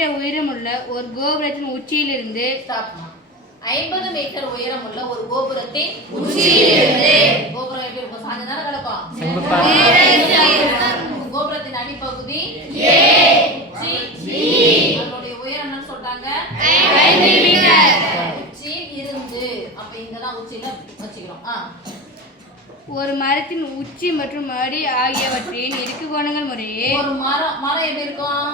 Metre உயரமுள்ள ஒரு கோபுரத்தின் உச்சியிலிருந்து 50 மீட்டர் உயரமுள்ள ஒரு கோபுரத்தின் உச்சியிலிருந்து கோபுரம் எப்படி இருக்கும்? சாஞ்சுதானே கிடக்கும். கோபுரத்தின் அடிப்பகுதி உச்சி, அதனுடைய உயரம் என்னன்னு சொல்றாங்க? 50 மீட்டர். உச்சி இருந்து அப்ப இங்கதான் உச்சியில வச்சுக்கிறோம். ஒரு மரத்தின் உச்சி மற்றும் அடி ஆகியவற்றின் இருக்கு கோணங்கள் முறையே ஒரு மரம் எப்படி இருக்கும்?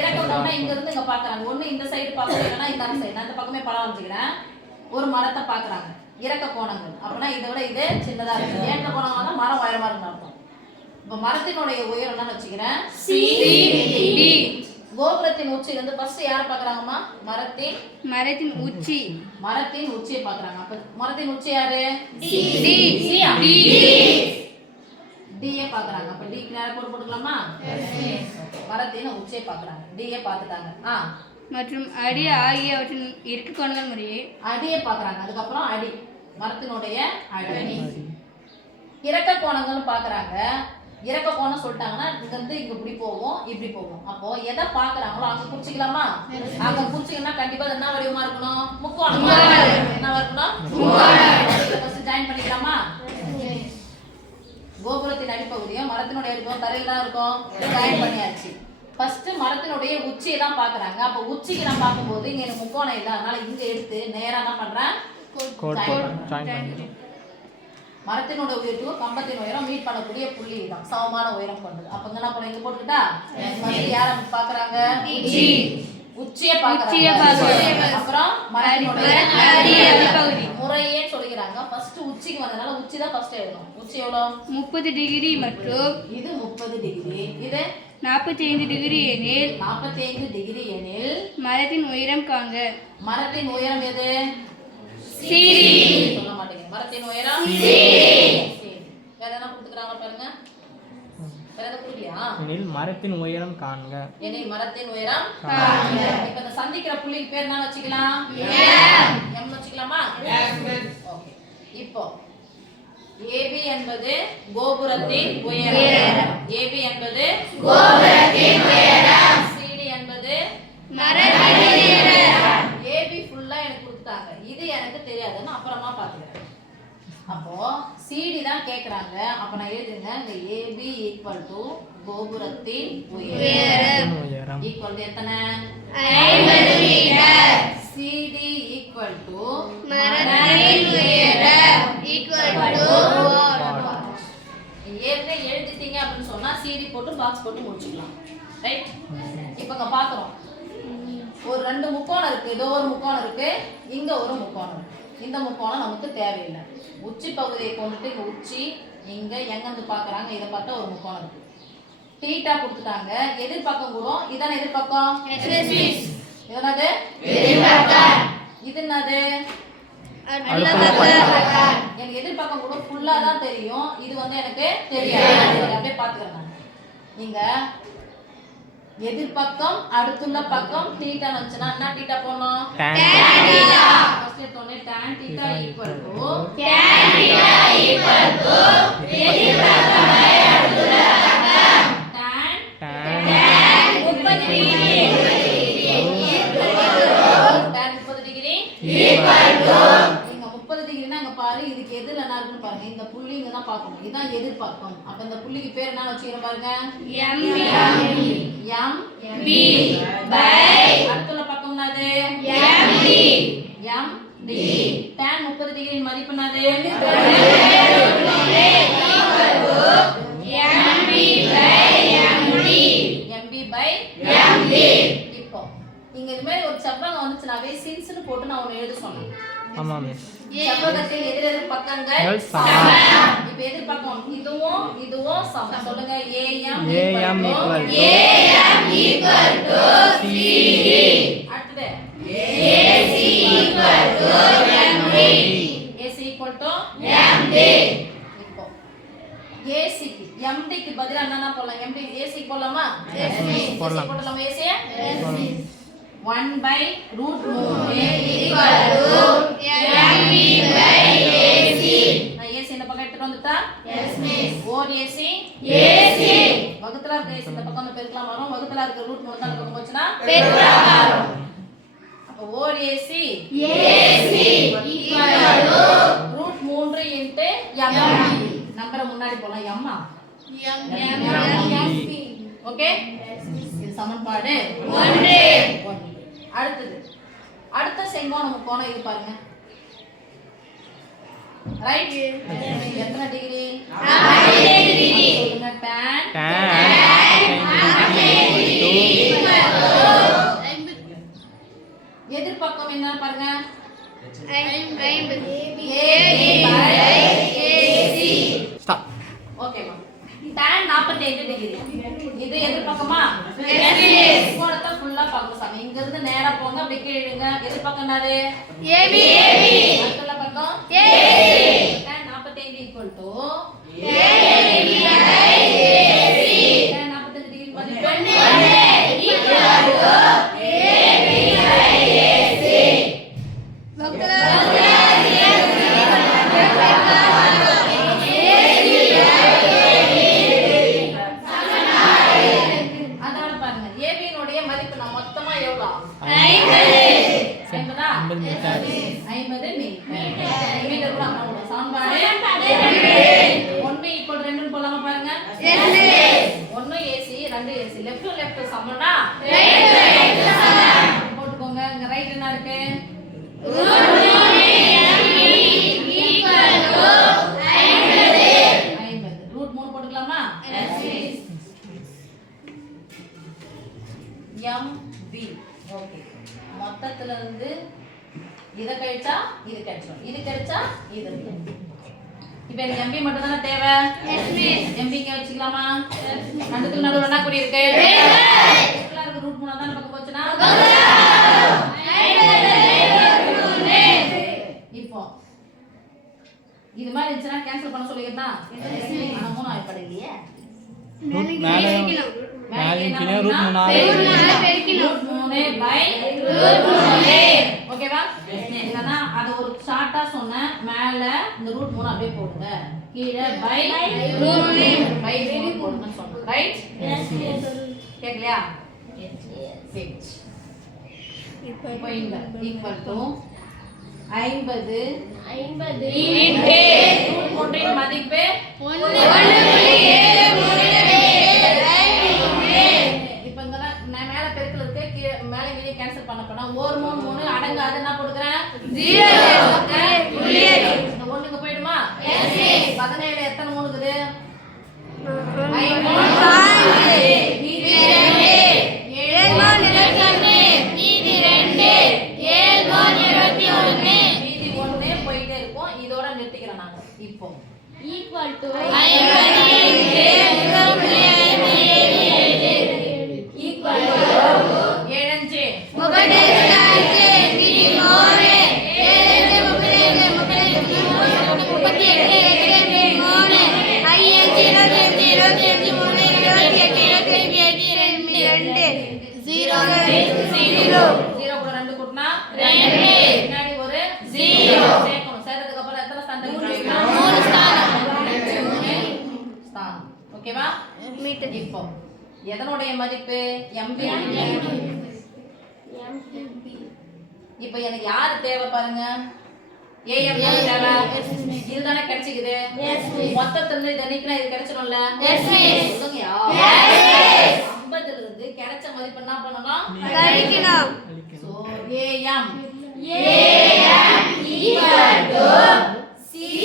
இறக்கம்னா இங்க இருந்து இங்க பாக்குறாங்க. ஒண்ணு இந்த சைடு பாக்குறாங்க, இல்லைன்னா இந்த சைடு. நான் இந்த பக்கமே படம் வச்சுக்கிறேன். ஒரு மரத்தை பாக்குறாங்க, இறக்க கோணங்கள். அப்படின்னா இதை விட இது சின்னதா இருக்கு. ஏற்ற கோணங்கள் தான் மரம் உயரமா இருக்குன்னு அர்த்தம். இப்ப மரத்தினுடைய உயரம் என்னன்னு வச்சுக்கிறேன்? CD. கோபுரத்தின் உச்சியில இருந்து ஃபர்ஸ்ட் யார பாக்குறாங்கம்மா? மரத்தின் உச்சியை பாக்குறாங்க. அப்ப மரத்தின் உச்சி யாரு? D ஏ பாக்குறாங்க. அப்ப D க்கு நேரா கோடு போட்டுக்கலாமா? மரத்தின் உச்சியை பாக்குறாங்க. D ஏ பாத்துட்டாங்க. மற்றும் அடி ஆகியவற்றின் இருக்கு கோணங்கள் முறையே அடியை பாக்குறாங்க. அதுக்கு அப்புறம் அடி, மரத்தினுடைய அடி. இறக்க கோணங்கள் பாக்குறாங்க. இறக்க கோணம் சொல்லிட்டாங்கன்னா இங்க இருந்து இங்க இப்படி போவோம், இப்படி போவோம். அப்போ எதை பாக்குறாங்களோ அங்க குறிச்சிக்கலாமா? அங்க குறிச்சிங்கன்னா கண்டிப்பா என்ன வடிவமா இருக்கணும்? முக்கோணம். என்ன இருக்கணும்? ஃபர்ஸ்ட் ஜாயின் பண்ணிக்கலாமா? கோபுரத்தின் அடிப்பகுதியும் மரத்தினுடைய அடிப்பகுதியும் தரையில தான் இருக்கும். ஜாயின் பண்ணியாச்சு. ஃபர்ஸ்ட் மரத்தினுடைய உச்சியை தான் பாக்குறாங்க. அப்ப உச்சிக்கு நான் பார்க்கும்போது இங்க எனக்கு முக்கோணம் இல்லை, அதனால இங்க எடுத்து நேரா என்ன பண்றேன்? மரத்தினோட உயரத்துக்கும் கம்பத்தின் உயரம் மீட் பண்ணக்கூடிய புள்ளி தான் சமமான உயரம் கொண்டது. அப்ப என்ன பண்ண இங்க போட்டுக்கிட்டா யார பாக்குறாங்க? உச்சியை பாக்குறாங்க. அப்புறம் மரத்தினுடைய முறையே சொல்லிக்கிறாங்க. ஃபர்ஸ்ட் உச்சிக்கு வந்தனால உச்சி தான் ஃபர்ஸ்ட் எழுதணும். உச்சி எவ்வளவு? 30 டிகிரி மற்றும் இது 30 டிகிரி, இது 45 டிகிரி எனில் 45 டிகிரி எனில் மரத்தின் உயரம் காண்க. மரத்தின் உயரம் எது? CD. சொல்ல மாட்டீங்க. மரத்தின் உயரம் CD. வேற என்ன கொடுத்துக்கறாங்க பாருங்க. வேற எதை கொடுக்கலையா? எனில் மரத்தின் உயரம் காண்க. எனில் மரத்தின் உயரம் காண்க. இப்ப இந்த சந்திக்கிற புள்ளிக்கு பேர் என்ன வச்சுக்கலாம்? M வச்சுக்கலாமா? ஓகே. இப்போ AB என்பது கோபுரத்தின் உயரம். AB என்பது கோபுரத்தின் உயரம். CD என்பது மரத்தின் உயரம். AB ஃபுல்லா எனக்கு கொடுத்தாங்க. இது எனக்கு தெரியாதுன்னு அப்புறமா பாத்துக்கிறேன். அப்போ CD தான் கேக்குறாங்க. அப்ப நான் எழுதுங்க, இந்த AB = கோபுரத்தின் உயரம் ஈக்குவல் டு எத்தனை? 50 மீட்டர். CD = மரத்தின் உயரம் ஈக்குவல் டு ஏற்கனவே எழுதிட்டீங்க அப்படின்னு சொன்னா CD போட்டு பாக்ஸ் போட்டு முடிச்சுக்கலாம். ரைட்? இப்ப பாக்குறோம், ஒரு ரெண்டு முக்கோணம் இருக்கு. இதோ ஒரு முக்கோணம் இருக்கு, இங்க ஒரு முக்கோணம் இருக்கு. இந்த முக்கோணம் நமக்கு தேவையில்லை. உச்சி பகுதியை கொண்டுட்டு இங்க உச்சி, இங்க எங்க இருந்து பாக்குறாங்க, இதை பார்த்தா ஒரு முக்கோணம் இருக்கு. தீட்டா கொடுத்துட்டாங்க. எதிர்பக்கம் கூட இதான எதிர்பக்கம். என்னது? இது என்னது? எனக்கு எதிர்பக்கம் கூட ஃபுல்லா தான் தெரியும். இது வந்து எனக்கு தெரியாது. அப்படியே பாத்துக்கிறேன் நான். நீங்க எதிர்பக்கம் அடுத்துள்ள பக்கம் தீட்டா வந்துச்சுன்னா என்ன தீட்டா போடணும்? tan theta. ஃபர்ஸ்ட் எடுத்தோனே tan தீட்டா = எதிர்பக்கம் அடுத்துள்ள பக்கம் tan 30 டிகிரி இங்க 30 டிகிரினா அங்க பாரு, இதுக்கு எதுல என்ன இருக்குன்னு பாருங்க. இந்த புள்ளி இங்க தான் பார்க்கணும். இதான் எதிர்பக்கம். அப்ப இந்த புள்ளிக்கு பேர் என்ன வச்சுக்கிறேன் பாருங்க? MB பை அடுத்துள்ள பக்கம் என்னது? MD. tan 30 டிகிரியின் மதிப்பு என்னது? MB by MD. இப்போ இங்க இது மாதிரி ஒரு செவ்வகம் வந்துச்சுனாவே சின்ஸ்னு போட்டு நான் உன்னை எழுத சொன்னேன். ஆமா மிஸ். செவ்வகத்தின் எதிரெதிர் பக்கங்கள் சமம். இப்போ எதிர் பக்கம் இதுவும் சமம். சொல்லுங்க. AM = CD. அடுத்து AC = MD. AC = MD. இப்போ AC க்கு MD க்கு பதிலா என்னன்னா போடலாம்? MD AC போடலாமா? போடலாம். போடலாமா? AC 1/√3 நான் AC இந்த பக்கம் எடுத்துட்டு வந்துட்டா? Yes miss. 4AC வகுத்துல வகுத்தலா இருக்க ஏசி இந்த பக்கம் வந்து பெருக்கலாம் வரும். வகுத்தலா இருக்க ரூட் 3 தான் இந்த பக்கம் போச்சுன்னா அப்ப OAC ரூட் 3 இன்ட்டு m. நம்பரை முன்னாடி போலாம் m. ஓகே, இது சமன்பாடு 1. அடுத்தது அடுத்த செங்கோண கோணம் இது பாருங்க. ரைட், எத்தனை டிகிரி? 90 டிகிரி. சொல்லுங்க tan எதிர்பக்கம் என்ன பாருங்க? 50 ஸ்டாப். ஓகேமா. tan 45 degree. இது எதிர்பக்கமா? கோணத்தை ஃபுல்லா பார்க்கணும் சாமி. இங்க இருந்து நேரா போங்க, அப்படி கீழ இழுங்க. எதிர்பக்கம் என்னது? AB. அடுத்த பக்கம் AC. tan 45 equal to AB by AC. tan 45 degree மதிப்பு 1 equal to AB by AC. அதான பாருங்க, AB னுடைய மதிப்பு நான் மொத்தமா எவ்வளவு? 50. 50 மீட்டர். 50 மீட்டர் கூட அங்க சமன்பாடு 1 equal to 2 ன்னு போலாமா பாருங்க? 1 AC 2 AC. லெஃப்ட் சமம்னா ரைட் சமம் போட்டுக்கோங்க. இங்க ரைட் என்ன இருக்கு? ரூட் 3 போட்டுக்கலாமா? MB. ஓகே, மொத்தத்துல இருந்து இத கழிச்சா இது கிடைச்சிடும், இது கிடைச்சா இது. இப்போ எனக்கு MB மட்டும் தான தேவை. MB க்கு வச்சுக்கலாமா? ரெண்டுத்துக்கு நடுவுல என்ன கூடி இருக்கு? ஃபுல்லா இருக்கு. ரூட் 3 தான் பக்கம் போச்சுனா இப்போ இது மாதிரி இருந்துச்சுன்னா கேன்சல் பண்ண சொல்லிக்கிறதா? ஆனா 3 ஆயிப்பட இல்லையே. மேலே கீழே ரூட் 3 பை ரூட் 3. ஓகேவா? இல்லனா அது ஒரு ஷார்ட்டா சொன்னேன். மேல இந்த ரூட் 3 அப்படியே போடுங்க, கீழே பை ரூட் 3 பை ரூட் போடுங்கன்னு சொன்னேன். ரைட்? கேக்கலையா? எஸ். இப்போ இங்க ஈக்குவல் டு 50 இன்டு ரூட் 3 மதிப்பு 1.73. இப்போ இங்க நான் மேல பெருக்கல் இருக்கு, கீழ மேல வெளிய கேன்சல் பண்ண போனா 1 3 3 அடங்காது. என்ன போடுறேன்? 0. இந்த 1க்கு போய்டுமா? எஸ். 17 எத்தனை 3 இருக்குது? 5 மீதி 2 7 மீதி 2 7 மீதி 1 போயிட்டே இருக்கும். இதோட நிறுத்திக்கிறேன் நான். இப்போ ஈக்குவல் டு 0 கூட 2 கூட்டினா 2. பின்னாடி ஒரு 0 சேர்க்கணும். சேர்த்ததுக்கு அப்புறம் எத்தனை ஸ்தானம் கிடைக்குமா? 3 ஸ்தானம். ஓகேவா? மீட்டர். இப்போ எதனுடைய மதிப்பு? MB. இப்போ எனக்கு யார் தேவை பாருங்க? AM தேவை. இதுதானே கிடைச்சிக்குது. மொத்தத்துல இது என்னைக்குனா இது கிடைச்சிடும்ல? சொல்லுங்கயா. 50ல இருந்து கிடைச்ச மதிப்பு என்ன பண்ணணும்? கழிக்கணும். So AM equal to CD.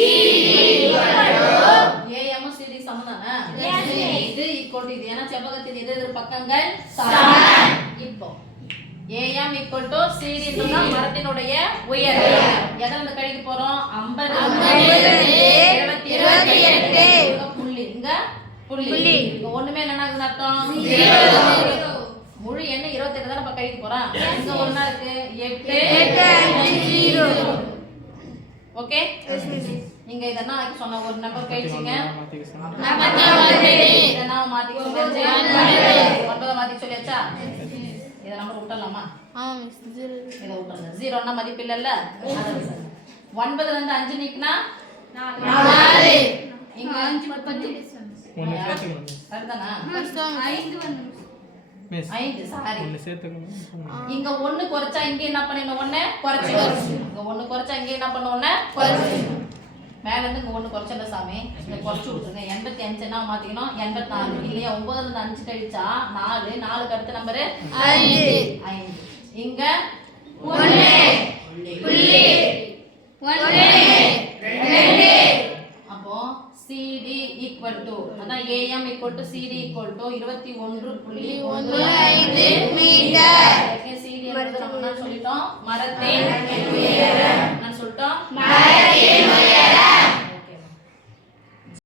AM CD சமம்தானே? இது equal to இது. ஏன்னா செவ்வகத்தின் எதிர் பக்கங்கள் சமம். இப்போ AM equal to CD ன்னா மரத்தினுடைய உயரம். எதல இருந்து கழிக்க போறோம்? 50 28 புள்ளி. இங்க புள்ளி. இங்க ஒண்ணுமே என்னன்னு அர்த்தம்? 0. முழு எண்ண 28 தான் நம்ம கழிக்க போறோம். இங்க ஒண்ணா இருக்கு 8 5 0. ஓகே? நீங்க இதெல்லாம் ஆக்கி சொன்ன ஒரு நம்பர் கழிச்சிங்க. இதெல்லாம் மாத்தி சொல்லியாச்சு. 9 மாத்தி சொல்லியாச்சா? இத நம்ம விட்டலாமா? இத விட்டுறங்க. 0 ன்னா மதிப்பு இல்லல்ல. 9ல இருந்து 5 நீக்கினா 4. இங்க 5 10 1 சேர்த்துக்கணும். சரிதானா? 5 வந்து மிஸ் 5 சாரி. ஒன்று சேர்த்துக்கணும். இங்க 1 குறைச்சா இங்க என்ன பண்ணிடணும்? 1 குறைச்சிக்கணும். இங்க 1 குறைச்சா இங்க என்ன பண்ணணும்? 1 குறைச்சிக்கணும். மேல இருந்து இங்க 1 குறைச்சல சாமி. இங்க குறைச்சு விட்டுருங்க. 85 என்ன மாத்திக்கணும்? 84 இல்லையா? 9ல இருந்து 5 கழிச்சா 4. 4க்கு அடுத்த நம்பர் 5. இங்க 1 புள்ளி 1 அப்போ CD equal to அதான் AM equal to CD equal to 21.15 me